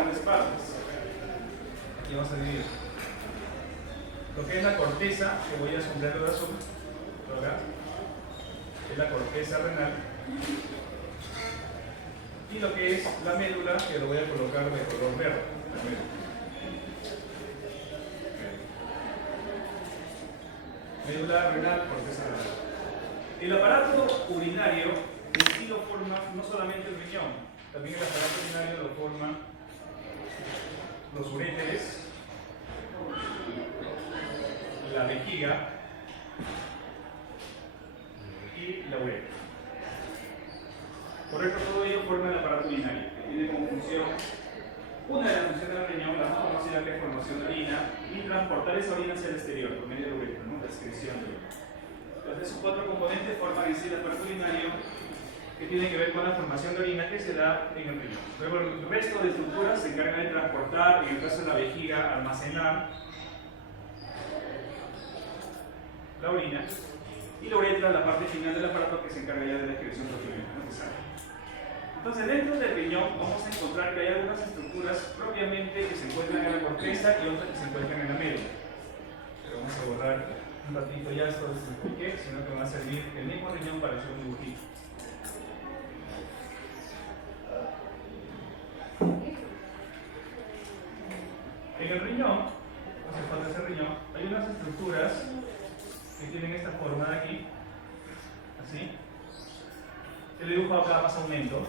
grandes partes. Aquí vamos a dividir lo que es la corteza, que voy a sombrearlo de azul, acá, es la corteza renal, y lo que es la médula, que lo voy a colocar de color verde. Médula renal, corteza renal. El aparato urinario en sí lo forma no solamente el riñón, también el aparato urinario lo forman los uréteres, la vejiga y la uretra. Correcto, todo ello forma el aparato urinario, que tiene como función, una de las funciones del riñón, la más conocida, que es formación de orina y transportar esa orina hacia el exterior por medio de la uretra, ¿no? La excreción de orina. Entonces, esos cuatro componentes forman en sí el aparato urinario, que tiene que ver con la formación de orina que se da en el riñón. Luego, el resto de estructuras se encargan de transportar, en el caso de la vejiga, almacenar la orina, y la uretra, la parte final del aparato, que se encarga ya de la excreción propiamente necesaria. Entonces, dentro del riñón vamos a encontrar que hay algunas estructuras propiamente que se encuentran en la corteza y otras que se encuentran en la médula. Pero vamos a borrar un ratito ya esto de por qué, sino que va a servir el mismo riñón para hacer un dibujito. En el riñón, no hace falta ese riñón, hay unas estructuras que tienen esta forma de aquí, así. El dibujo acá más aumento.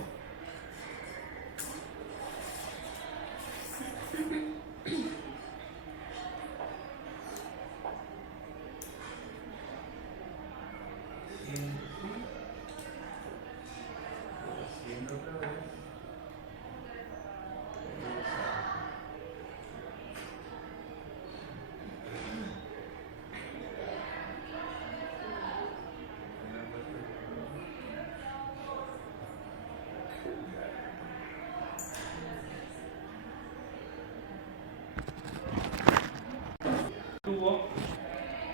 Tubo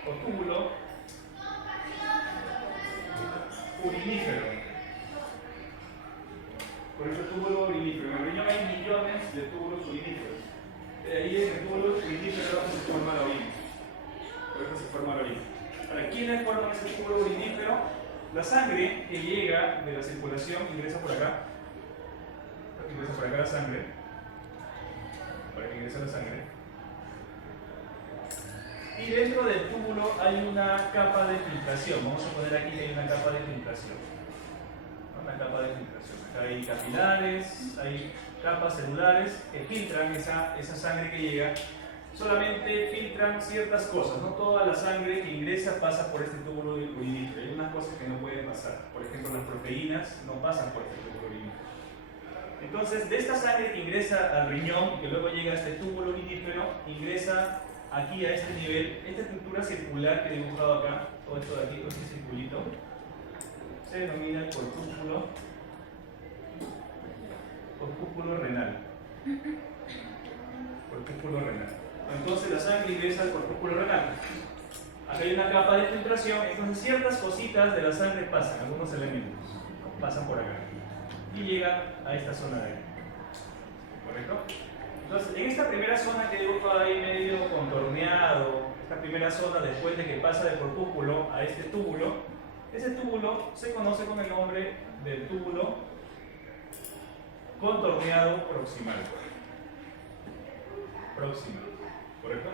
o túbulo urinífero. Por eso túbulo urinífero. En el riñón hay millones de túbulos uriníferos. De ahí en el túbulo urinífero se forma la orina. Por eso se forma la orina. Ahora, ¿quiénes forman ese túbulo urinífero? La sangre que llega de la circulación ingresa por acá. Ingresa por acá la sangre. Para que ingrese la sangre. Y dentro del túbulo hay una capa de filtración. Vamos a poner aquí que hay una capa de filtración. Una capa de filtración. Acá hay capilares, hay capas celulares que filtran esa sangre que llega. Solamente filtran ciertas cosas. No toda la sangre que ingresa pasa por este túbulo urinífero. Hay unas cosas que no pueden pasar. Por ejemplo, las proteínas no pasan por este túbulo urinífero. Entonces, de esta sangre que ingresa al riñón y que luego llega a este túbulo urinífero, ingresa aquí a este nivel, esta estructura circular que he dibujado acá, todo esto de aquí, todo este circulito, se denomina el corpúsculo renal. Corpúsculo renal. Entonces la sangre ingresa al corpúsculo renal. Acá hay una capa de filtración, entonces ciertas cositas de la sangre pasan, algunos elementos, pasan por acá y llegan a esta zona de ahí. ¿Correcto? Entonces, en esta primera zona que he dibujado ahí medio contorneado, esta primera zona después de que pasa del corpúsculo a este túbulo, ese túbulo se conoce con el nombre del túbulo contorneado proximal. Proximal, ¿correcto?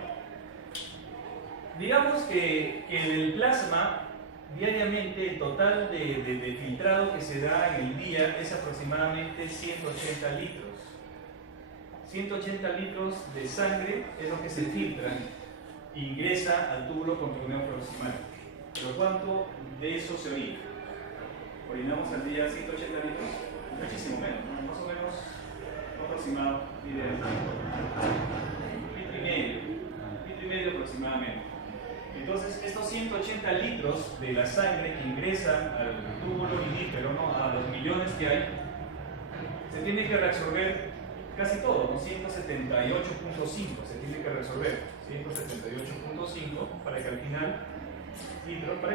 Digamos que el plasma, diariamente, el total de filtrado que se da en el día es aproximadamente 180 litros. 180 litros de sangre es lo que se filtra e ingresa al túbulo contorneado proximal. Pero ¿cuánto de eso se orina? ¿Orinamos al día 180 litros? Muchísimo menos, ¿no? Más o menos aproximado, litro y medio aproximadamente. Entonces, estos 180 litros de la sangre que ingresan al túbulo urinífero, ¿no? A los millones que hay, se tiene que reabsorber casi todo, ¿no? 178.5 se tiene que resolver, 178.5 para que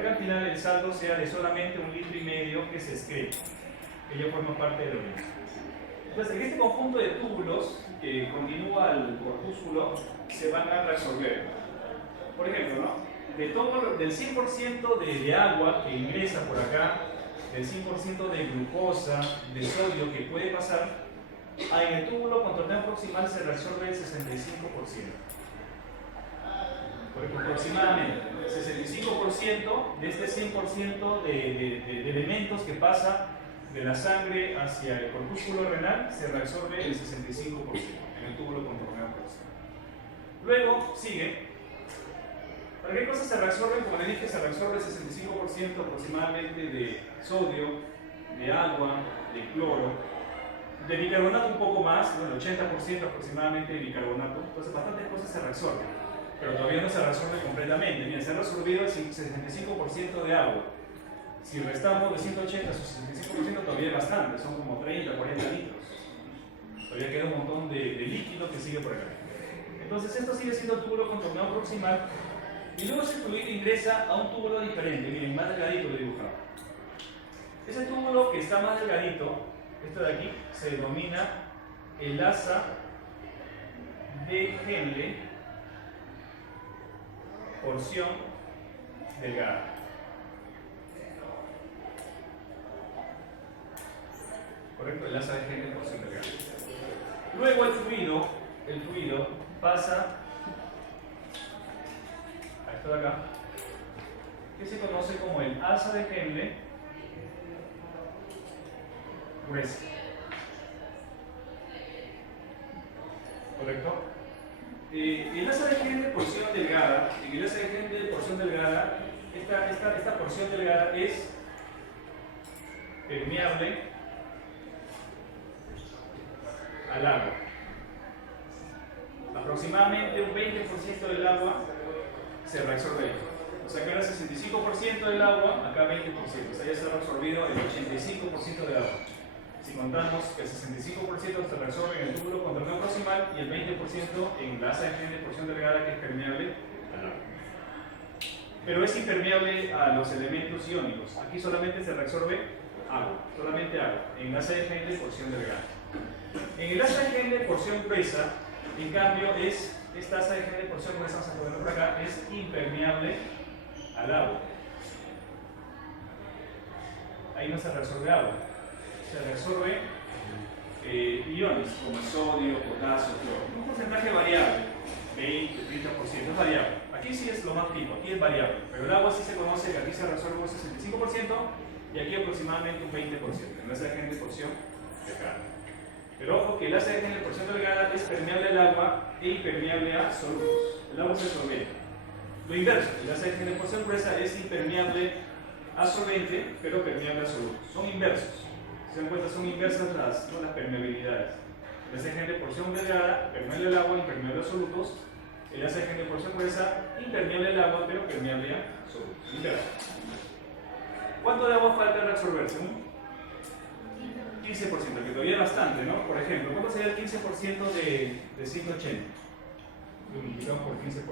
al final el saldo sea de solamente 1,5 litros que se excreta, que ya forma parte de la orina. Entonces, en este conjunto de túbulos que continúa el corpúsculo, se van a resolver. Por ejemplo, ¿no? Del 100% de agua que ingresa por acá, del 100% de glucosa, de sodio que puede pasar, en el túbulo con torneo proximal se resuelve el 65%. Aproximadamente, el 65% de este 100% de elementos que pasa de la sangre hacia el corpúsculo renal se reabsorbe el 65% en el túbulo con torneo proximal. Luego sigue. ¿Para qué cosas se reabsorben? Como le dije, se reabsorbe el 65% aproximadamente de sodio, de agua, de cloro, de bicarbonato un poco más, bueno, el 80% aproximadamente de bicarbonato. Entonces, bastantes cosas se reabsorben, pero todavía no se reabsorbe completamente. Miren, se ha reabsorbido el 65% de agua. Si restamos de 180 a su 65%, todavía es bastante, son como 30, 40 litros. Todavía queda un montón de líquido que sigue por acá. Entonces, esto sigue siendo túbulo con torneo proximal. Y luego ese fluido ingresa a un túbulo diferente, miren, más delgadito lo he dibujado. Ese túbulo que está más delgadito, esto de aquí, se denomina el asa de Henle, porción delgada. Correcto, el asa de Henle, porción delgada. Luego el fluido pasa de acá, que se conoce como el asa de Henle gruesa. ¿Correcto? El asa de Henle porción delgada, en el asa de Henle porción delgada, esta porción delgada es permeable al agua. Aproximadamente un 20% del agua se reabsorbe ahí. O sea que ahora 65% del agua, acá 20%. O sea, ya se ha reabsorbido el 85% del agua. Si contamos que el 65% se reabsorbe en el túbulo con torneo proximal y el 20% en la asa de Henle porción delgada, que es permeable al agua. Pero es impermeable a los elementos iónicos. Aquí solamente se reabsorbe agua, solamente agua, en la asa de Henle porción delgada. En el asa de Henle porción gruesa, en cambio, esta asa de Henle porción gruesa, vamos a ponerlo por acá, es impermeable al agua. Ahí no se reabsorbe agua, se reabsorbe iones como sodio, potasio, cloro. Un porcentaje variable, 20, 30%, es variable. Aquí sí es lo más tipo, aquí es variable, pero el agua sí se conoce que aquí se reabsorbe un 65% y aquí aproximadamente un 20%, en la asa de Henle porción delgada. Pero ojo que el asa de Henle porción delgada es permeable al agua e impermeable a solutos. El agua se solvente. Lo inverso, el asa de Henle porción gruesa es impermeable a solvente, pero permeable a solutos. Son inversos. Si se dan cuenta, son inversas las permeabilidades. El asa de Henle porción delgada, permeable al agua, impermeable a solutos. El asa de Henle porción gruesa, impermeable al agua, pero permeable a solutos. Inverso. ¿Cuánto de agua falta reabsorberse? 15%, que todavía es bastante, ¿no? Por ejemplo, ¿cuánto sería el 15% de 180? Lo multiplicamos por 15%.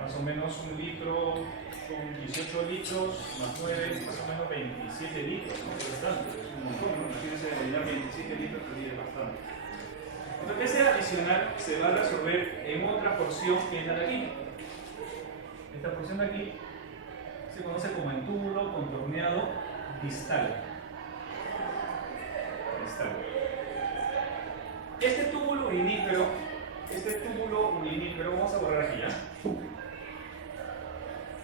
Más o menos un litro con 18 litros más 9, más o menos 27 litros, ¿no? Es bastante, es un montón, ¿no? Imagínense eliminar 27 litros, que es bastante. Entonces, ese adicional se va a resolver en otra porción que es la de aquí. Esta porción de aquí se conoce como el túbulo contorneado distal. Este túbulo urinífero, vamos a borrar aquí ya.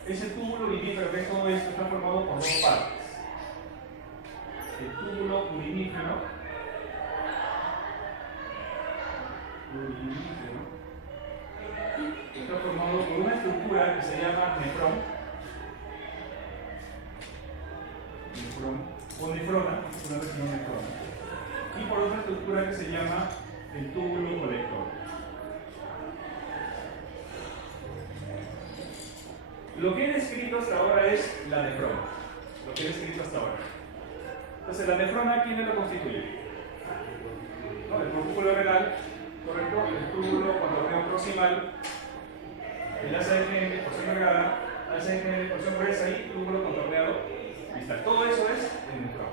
Ese túbulo urinífero, que es todo esto, está formado por dos partes. El túbulo urinífero está formado por una estructura que se llama nefrón o nefrona, una vez no nefrona. Y por otra estructura que se llama el túbulo colector. Lo que he descrito hasta ahora es la nefrona. Lo que he descrito hasta ahora. Entonces, la nefrona, ¿quién la constituye? ¿No? El corpúsculo renal, correcto, el túbulo con torneo proximal, el asa de Henle, porción delgada, asa de Henle, porción gruesa y túbulo contorneado distal. Todo eso es el nefrón.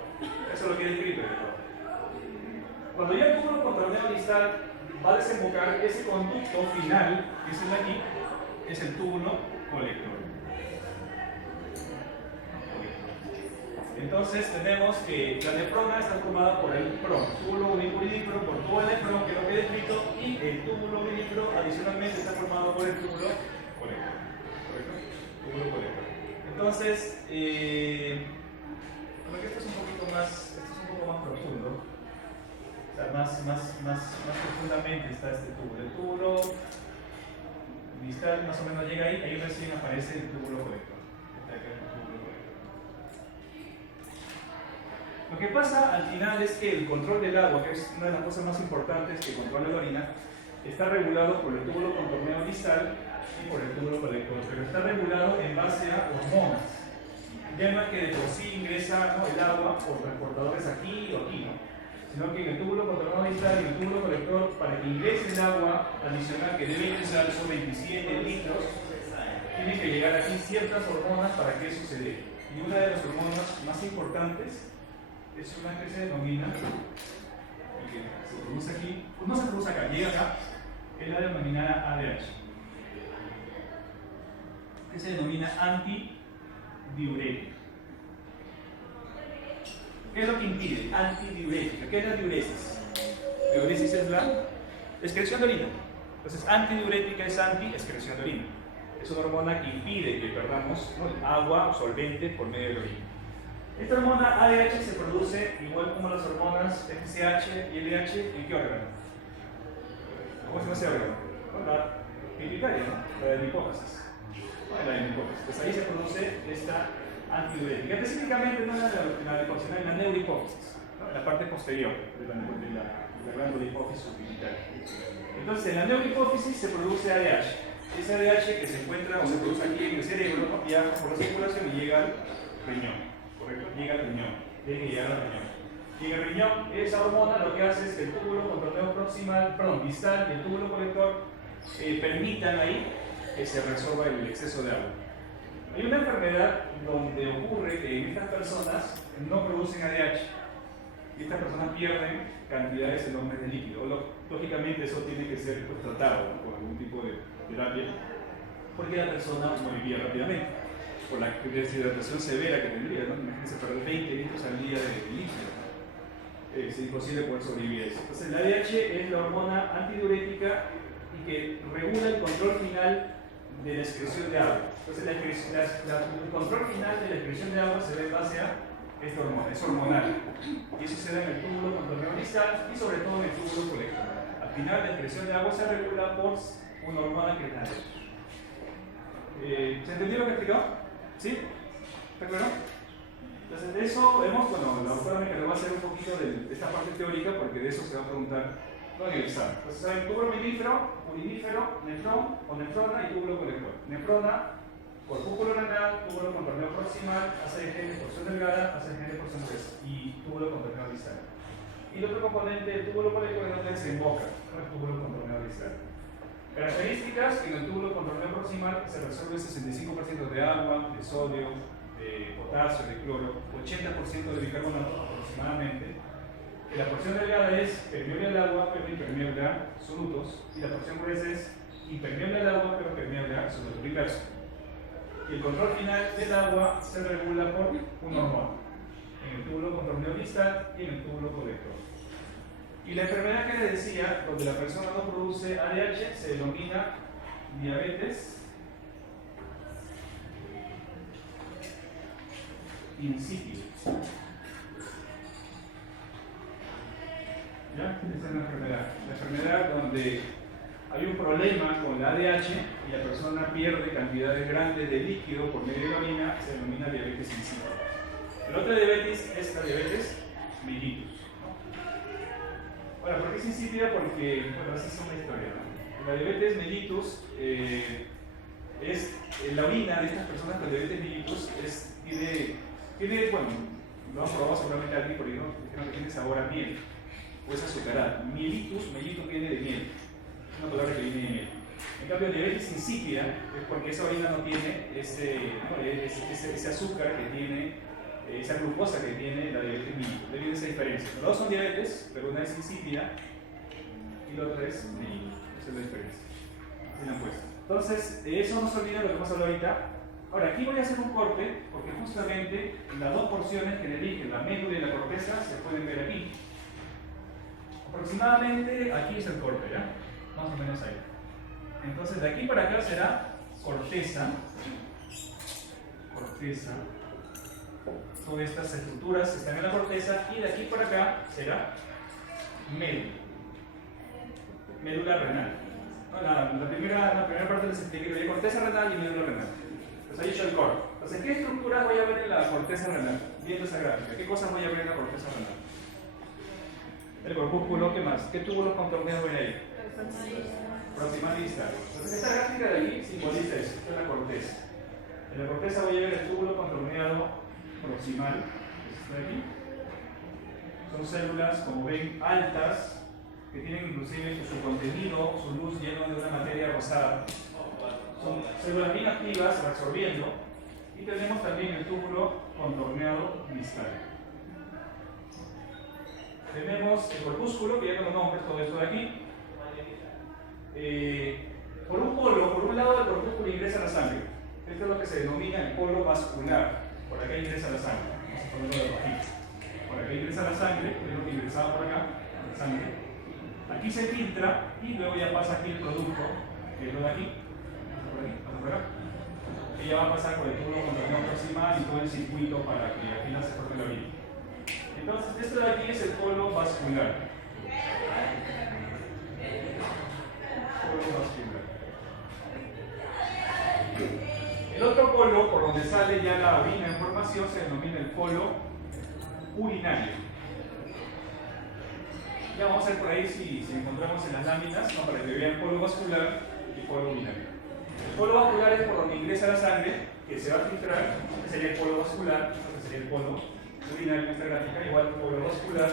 Eso es lo que he descrito. Cuando ya el túbulo contorneo distal va a desembocar, ese conducto final, que es el de aquí, es el túbulo colector. Entonces tenemos que la nefrona está formada por el PRON, túbulo unipuridífero, por todo el nefrón, que es lo que he descrito, y el túbulo uridífero adicionalmente está formado por el túbulo colector. ¿Correcto? Túbulo colector. Entonces, porque esto es un poquito más, profundo, o sea, más profundamente está este túbulo. El túbulo distal más o menos llega ahí recién aparece el túbulo colector. Está acá el túbulo colector. Lo que pasa al final es que el control del agua, que es una de las cosas más importantes que controla la orina, está regulado por el túbulo contorneo distal y por el túbulo colector, pero está regulado en base a hormonas. Ya no es que de por sí ingresa, ¿no?, el agua por transportadores aquí o aquí, ¿no?, sino que en el túbulo contorneo distal y el túbulo colector, para que ingrese el agua adicional que debe ingresar son 27 litros, tienen que llegar aquí ciertas hormonas para que eso se dé. Y una de las hormonas más importantes es una que se denomina, que se produce aquí, no se produce acá, llega acá, es la denominada ADH, que se denomina antidiurética. ¿Qué es lo que impide? Antidiurética. ¿Qué es la diuresis? La diuresis es la excreción de orina. Entonces, antidiurética es anti-excreción de orina. Es una hormona que impide que perdamos, ¿no?, agua, solvente, por medio de la orina. Esta hormona ADH se produce igual como las hormonas FSH y LH. ¿En qué órgano? ¿Cómo se llama ese órgano? La pituitaria, ¿no?, la de la hipófisis. La de la hipófisis. Entonces ahí se produce esta antidiurética. Específicamente no en la hipófisis, sino en la neurohipófisis, ¿no?, en la parte posterior de la glándula de hipófisis pituitaria. Entonces en la neurohipófisis se produce ADH. Ese ADH que se encuentra o se produce aquí en el cerebro, ¿no?, viaja por la circulación y llega al riñón. Correcto, llega al riñón, tiene que llegar al riñón. Y en el riñón, esa hormona lo que hace es que el túbulo contorneo distal y el túbulo colector permitan ahí que se resuelva el exceso de agua. Hay una enfermedad donde ocurre que en estas personas no producen ADH y estas personas pierden cantidades enormes de líquido. Lógicamente eso tiene que ser, pues, tratado, ¿no?, con algún tipo de terapia, porque la persona moriría rápidamente por la deshidratación severa que tendría, ¿no? Imagínense perder 20 litros al día de líquido. Es imposible poder sobrevivir a eso. Entonces, la ADH es la hormona antidiurética y que regula el control final de la excreción de agua. Entonces, el control final de la excreción de agua se ve en base a esta hormona, es hormonal. Y eso se da en el túbulo contorneo distal y sobre todo en el túbulo colector. Al final, la excreción de agua se regula por una hormona que es la ADH. ¿Se entendió lo que he explicado? ¿Sí? ¿Está claro? Entonces, de eso vemos, bueno, la doctora me va a hacer un poquito de esta parte teórica porque de eso se va a preguntar, ¿no?, en el examen. Entonces, hay túbulo urinífero, nefrón o nefrona y túbulo colector. Nefrona, corpúsculo renal, túbulo contorneo proximal, ACG de porción delgada, ACG de porción gruesa y túbulo contorneo distal. Y el otro componente del túbulo colector es donde se emboca, ¿no?, el túbulo contorneo distal. Características: en el túbulo contorneo proximal se resuelve el 65% de agua, de sodio, de potasio, de cloro, 80% de bicarbonato aproximadamente. Y la porción delgada es permeable al agua pero impermeable a solutos, y la porción gruesa es impermeable al agua pero permeable a soluto inverso. Y el control final del agua se regula por una hormona, en el túbulo contorneo distal y en el túbulo colector. Y la enfermedad que les decía, donde la persona no produce ADH, se denomina diabetes insípida. ¿Ya? Esa es la enfermedad. La enfermedad donde hay un problema con la ADH y la persona pierde cantidades grandes de líquido por medio de la orina, se denomina diabetes insípida. El otro diabetes es la diabetes mellitus. Ahora, ¿por qué es insípida? Porque, bueno, así es una historia, ¿no? La diabetes mellitus es la orina de estas personas con diabetes mellitus tiene, bueno, lo han probado seguramente aquí porque no dijeron que tiene sabor a miel o es azucarada. Mellitus viene de miel, es una palabra que viene de miel. En cambio, diabetes insípida es porque esa orina no tiene ese azúcar que tiene esa glucosa que tiene la diabetes mellitus. Debido a esa diferencia. Los dos son diabetes, pero una es insípida y la otra es mellitus. Esa es la diferencia. Así la puesto. Entonces, eso no se olvida lo que hemos hablado ahorita. Ahora, aquí voy a hacer un corte porque justamente las dos porciones que le dije, la médula y la corteza, se pueden ver aquí. Aproximadamente aquí es el corte, ¿ya? Más o menos ahí. Entonces, de aquí para acá será corteza. Corteza. Todas estas estructuras están en la corteza y de aquí para acá será médula. Médula renal. No, la primera parte les expliqué de corteza renal y médula renal. Entonces ahí hecho el corte. Entonces, ¿qué estructuras voy a ver en la corteza renal? Viendo esa gráfica, ¿qué cosas voy a ver en la corteza renal? El corpúsculo, ¿qué más? ¿Qué túbulos contorneados ven ahí? Proximal y distal. Entonces, esta gráfica de aquí simboliza eso, esto es la corteza. En la corteza voy a ver el túbulo contorneado proximal, que está aquí. Son células, como ven, altas, que tienen inclusive su contenido, su luz lleno de una materia rosada. Son células bien activas, absorbiendo. Y tenemos también el túbulo contorneado distal. Tenemos el corpúsculo, que ya con los nombres, todo esto de aquí. Por un lado del corpúsculo ingresa la sangre. Esto es lo que se denomina el polo vascular. Por acá ingresa la sangre. Vamos a ponerlo de bajito. Por acá ingresa la sangre, es lo que ingresaba por acá, la sangre. Aquí se filtra y luego ya pasa aquí el producto, que es lo de aquí. Pasa por acá. Y ya va a pasar por el túbulo contorneado proximal y todo el circuito para que al final se forme la orina. Entonces, esto de aquí es el polo vascular. Polo vascular. El otro polo, por donde sale ya la orina en formación, se denomina el polo urinario. Ya vamos a ver por ahí si encontramos en las láminas, ¿no? Para que vean polo vascular y polo urinario. El polo vascular es por donde ingresa la sangre, que se va a filtrar, que sería el polo vascular, que sería el polo urinario en esta gráfica, igual polo vascular,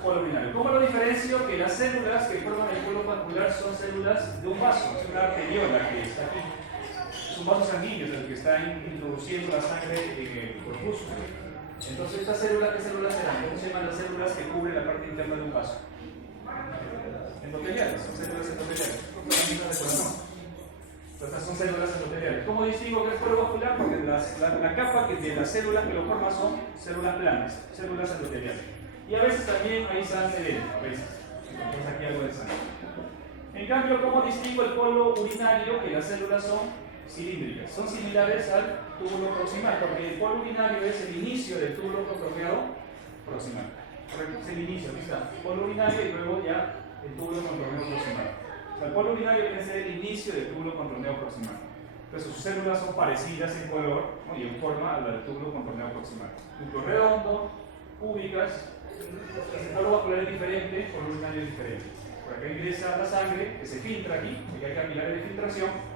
polo urinario. ¿Cómo lo diferencio? Que las células que forman el polo vascular son células de un vaso, es una arteriola que está aquí. Es un vaso sanguíneo, es el que está introduciendo la sangre en el corpúsculo. Entonces, ¿estas células qué células serán? ¿Cómo se llaman las células que cubren la parte interna de un vaso? Endoteliales, son células endoteliales. Estas son células endoteliales. ¿Cómo distingo que es polo vascular? Porque la capa de las células que lo forman son células planas, células endoteliales. Y a veces también hay sangre dentro, a veces. Entonces aquí algo de sangre. En cambio, ¿cómo distingo el polo urinario? Que las células son cilíndricas, son similares al túbulo proximal, porque el polo urinario es el inicio del túbulo contorneado proximal. Correcto, es el inicio, aquí está, polo urinario y luego ya el túbulo contorneado proximal. O sea, el polo urinario viene a ser el inicio del túbulo contorneado proximal. Entonces sus células son parecidas en color, ¿no? Y en forma a la del túbulo contorneado proximal. Núcleo redondo, cúbicas, el polo vascular es diferente, el polo urinario es diferente. Por acá ingresa la sangre que se filtra aquí, porque hay capilares de filtración.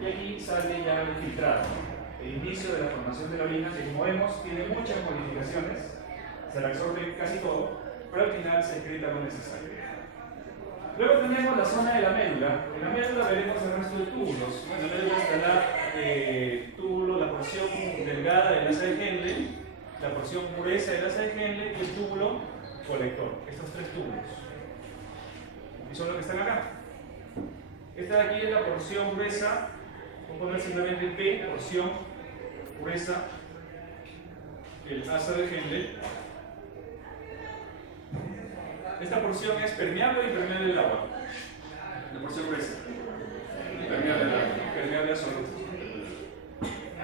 Y aquí sale ya el filtrado, el inicio de la formación de la orina, que como vemos tiene muchas modificaciones, se la absorbe casi todo, pero al final se excreta lo necesario. Luego tenemos la zona de la médula. En la médula veremos el resto de túbulos. En la médula está túbulo, la porción delgada del asa de Henle, la porción gruesa del asa de Henle y el túbulo colector. Estos tres túbulos. Y son los que están acá. Esta de aquí es la porción gruesa. Voy a poner simplemente P, porción gruesa, el asa de Henle. Esta porción es permeable o impermeable al agua. La porción gruesa. Permeable al agua, permeable absoluto.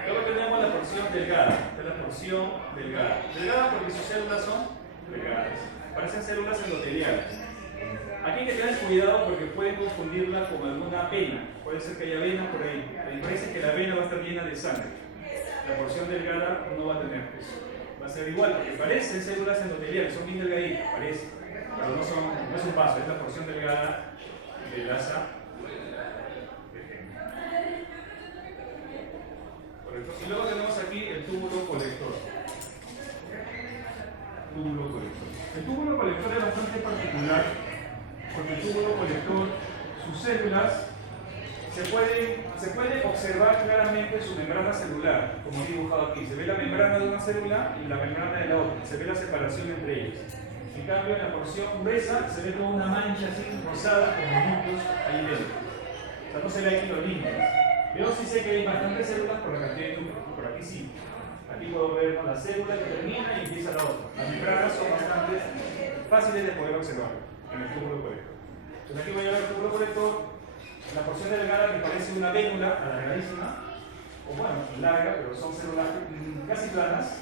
Luego tenemos la porción delgada. Esta es la porción delgada. Delgada porque sus células son delgadas. Parecen células endoteliales. Aquí hay que tener cuidado porque pueden confundirla con alguna vena. Puede ser que haya vena por ahí. Me parece que la vena va a estar llena de sangre. La porción delgada no va a tener eso. Va a ser igual, porque parecen células endoteliales, son bien delgaditas, parece. Pero no es un vaso, es la porción delgada del asa de Henle. Correcto. Y luego tenemos aquí el túbulo colector. Túbulo colector. El túbulo colector es bastante particular. Porque el túbulo colector, sus células se puede observar claramente su membrana celular, como he dibujado aquí. Se ve la membrana de una célula y la membrana de la otra. Se ve la separación entre ellas. En cambio, en la porción gruesa se ve como una mancha así rosada con los núcleos ahí dentro. O sea, no se ve aquí los límites. Yo sí sé que hay bastantes células por la cantidad de núcleos. Por aquí sí. Aquí puedo ver la célula que termina y empieza la otra. Las membranas son bastante fáciles de poder observar en el túbulo colector. Entonces aquí voy a ver el túbulo colector, la porción delgada que parece una vénula alargadísima, o bueno, larga, pero son células casi planas,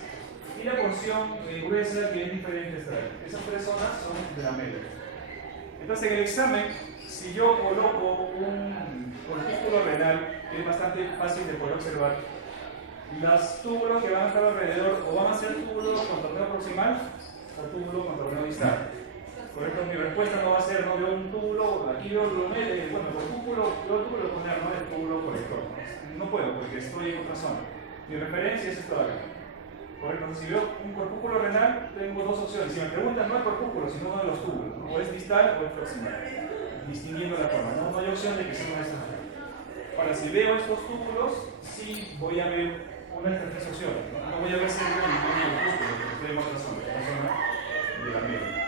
y la porción gruesa que es diferente esta de aquí. Esas tres zonas son de la médula. Entonces en el examen, si yo coloco un corpúsculo renal, que es bastante fácil de poder observar, los túbulos que van a estar alrededor o van a ser túbulos con torneo proximal o túbulo con torneo distal. Por ejemplo, mi respuesta no va a ser, no veo un túbulo, aquí veo el bueno, por túbulo, veo el túbulo poner, no el túbulo colector. No puedo porque estoy en otra zona. Mi referencia es esta de acá. Por ejemplo, si veo un corpúsculo renal, tengo dos opciones. Si me preguntan, no el corpúsculo, sino uno de los túbulos, ¿no? O es distal o es proximal, distinguiendo la forma. No hay opción de que sea una de estas. Ahora, si veo estos túbulos, sí voy a ver una de estas tres opciones. No voy a ver siempre el mismo corpúsculo, porque estoy en otra zona de la médula.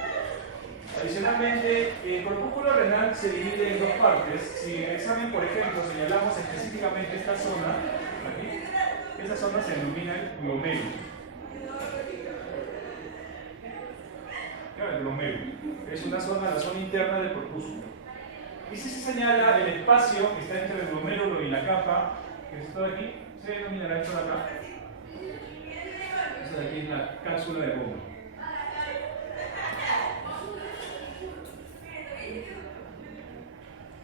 Adicionalmente, el corpúsculo renal se divide en dos partes. Si en el examen, por ejemplo, señalamos específicamente esta zona, aquí, esa zona se denomina el glomérulo. El glomérulo es una zona, la zona interna del corpúsculo. Y si se señala el espacio que está entre el glomérulo y la capa, que es esto de aquí, se denominará esto de acá. Esto de aquí es la cápsula de Bowman.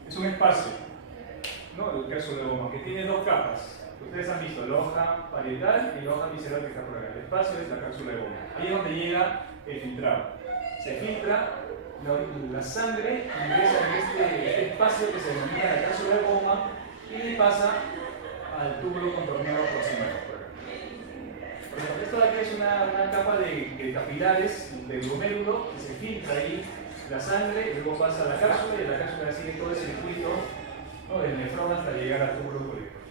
Es un espacio, ¿no? El caso de Bowman, que tiene dos capas. Ustedes han visto la hoja parietal y la hoja visceral que está por acá. El espacio es la cápsula de Bowman. Ahí es donde llega el filtrado. Se filtra la sangre, ingresa en este espacio que se denomina la cápsula de Bowman y pasa al túbulo contorneado proximal. Por ejemplo, esto de aquí es una capa de capilares del glomérulo que se filtra ahí la sangre, luego pasa a la cápsula y la cápsula sigue todo el circuito, ¿no? Del nefrón hasta llegar al túbulo colector.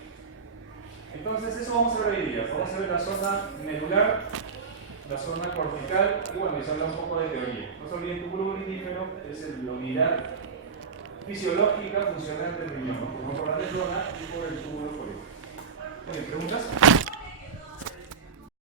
Entonces eso vamos a ver hoy día. Vamos a ver la zona medular, la zona cortical y bueno, y se habla un poco de teoría. No se olviden, túbulo urinífero es la unidad fisiológica funcional del riñón, ¿no? Por una zona y por el túbulo colector. ¿Preguntas?